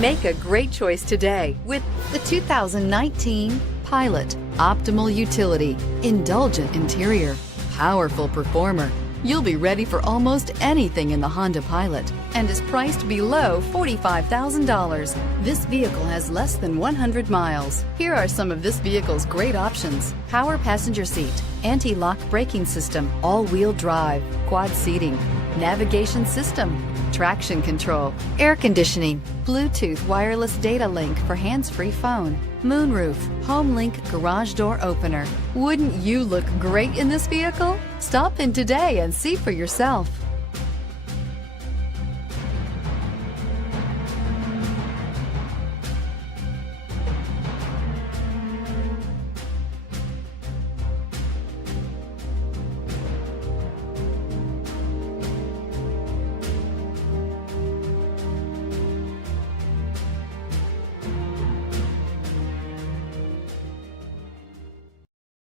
Make a great choice today with the 2019 Pilot. Optimal utility, indulgent interior, powerful performer. You'll be ready for almost anything in the Honda Pilot and is priced below $45,000. This vehicle has less than 100 miles. Here are some of this vehicle's great options: power passenger seat, anti-lock braking system, all-wheel drive, quad seating, navigation system, traction control, air conditioning, Bluetooth wireless data link for hands-free phone, moonroof, home link garage door opener. Wouldn't you look great in this vehicle? Stop in today and see for yourself.